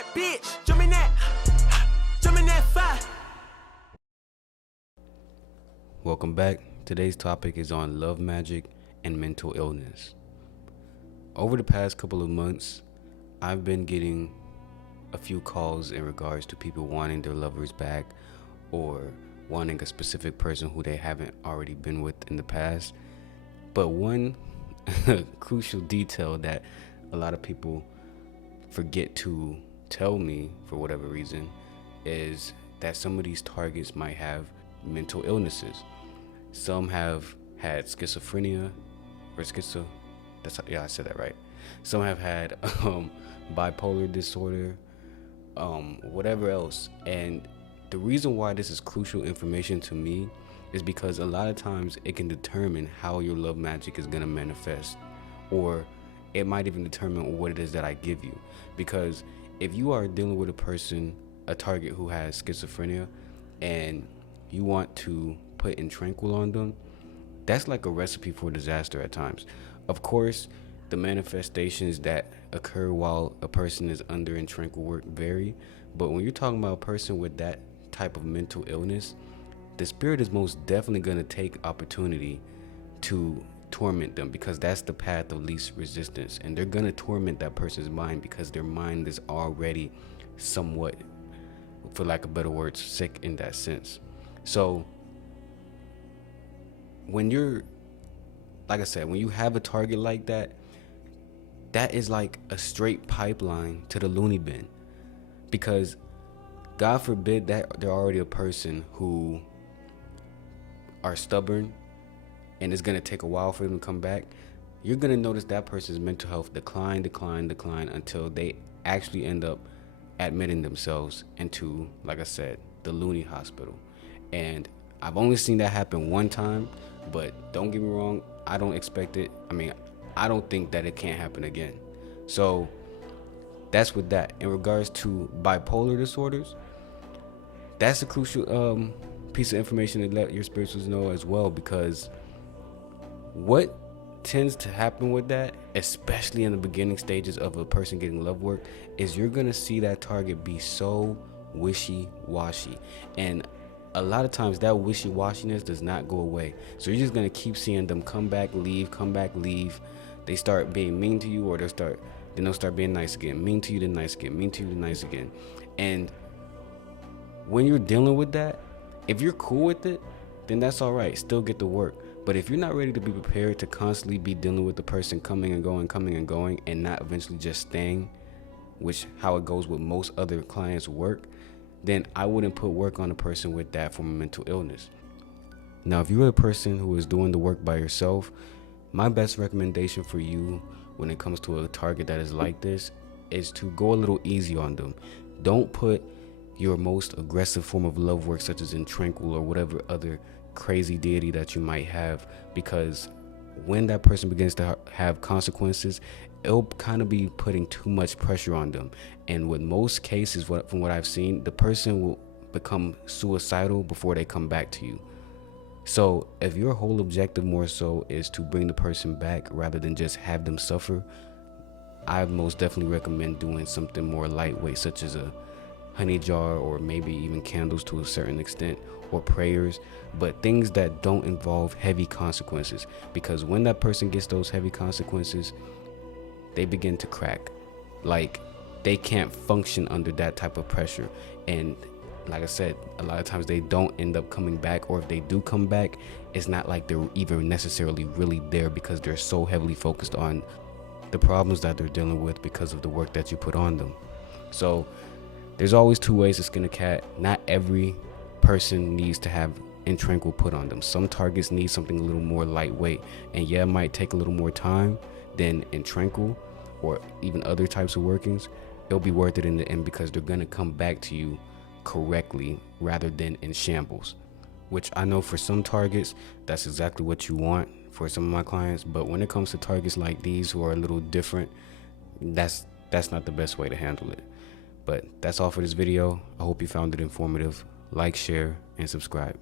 that bitch, jump in that fire. Welcome back. Today's topic is on love magic and mental illness. Over the past couple of months, I've been getting a few calls in regards to people wanting their lovers back or wanting a specific person who they haven't already been with in the past. But one crucial detail that a lot of people forget to tell me for whatever reason is that some of these targets might have mental illnesses. Some have had schizophrenia or I said that right. Some have had bipolar disorder, whatever else. And the reason why this is crucial information to me is because a lot of times it can determine how your love magic is going to manifest, or it might even determine what it is that I give you. Because if you are dealing with a target who has schizophrenia, and you want to put in Tranquil on them, that's like a recipe for disaster at times. Of course, the manifestations that occur while a person is under in Tranquil work vary, but when you're talking about a person with that type of mental illness, the spirit is most definitely going to take opportunity to torment them, because that's the path of least resistance. And they're going to torment that person's mind because their mind is already somewhat, for lack of better words, sick in that sense. So when you're, like I said, when you have a target like that, that is like a straight pipeline to the loony bin. Because God forbid that they're already a person who are stubborn and it's going to take a while for them to come back, you're going to notice that person's mental health decline until they actually end up admitting themselves into, like I said, the loony hospital. And I've only seen that happen one time, but don't get me wrong, I don't expect it. I don't think that it can't happen again. So that's with that. In regards to bipolar disorders, that's a crucial piece of information to let your spirituals know as well, because what tends to happen with that, especially in the beginning stages of a person getting love work, is you're going to see that target be so wishy-washy. And a lot of times that wishy-washiness does not go away. So you're just going to keep seeing them come back, leave. They start being mean to you, or they'll start being nice again. Mean to you, then nice again. Mean to you, then nice again. And when you're dealing with that, if you're cool with it, then that's all right. Still get the work. But if you're not ready to be prepared to constantly be dealing with the person coming and going, and not eventually just staying, which how it goes with most other clients' work, then I wouldn't put work on a person with that form of mental illness. Now, if you're a person who is doing the work by yourself, my best recommendation for you when it comes to a target that is like this is to go a little easy on them. Don't put your most aggressive form of love work, such as in Tranquil or whatever other crazy deity that you might have, because when that person begins to have consequences, it'll kind of be putting too much pressure on them. And with most cases, from what I've seen, the person will become suicidal before they come back to you. So if your whole objective more so is to bring the person back rather than just have them suffer, I most definitely recommend doing something more lightweight, such as a honey jar, or maybe even candles to a certain extent, or prayers, but things that don't involve heavy consequences. Because when that person gets those heavy consequences, they begin to crack. Like, they can't function under that type of pressure. And like I said, a lot of times they don't end up coming back, or if they do come back, it's not like they're even necessarily really there, because they're so heavily focused on the problems that they're dealing with because of the work that you put on them. So there's always two ways to skin a cat. Not every person needs to have in Tranquil put on them. Some targets need something a little more lightweight, and yeah, it might take a little more time than in Tranquil or even other types of workings. It'll be worth it in the end, because they're gonna come back to you correctly rather than in shambles, which I know for some targets that's exactly what you want for some of my clients. But when it comes to targets like these who are a little different, that's not the best way to handle it. But that's all for this video. I hope you found it informative. Like, share, and subscribe.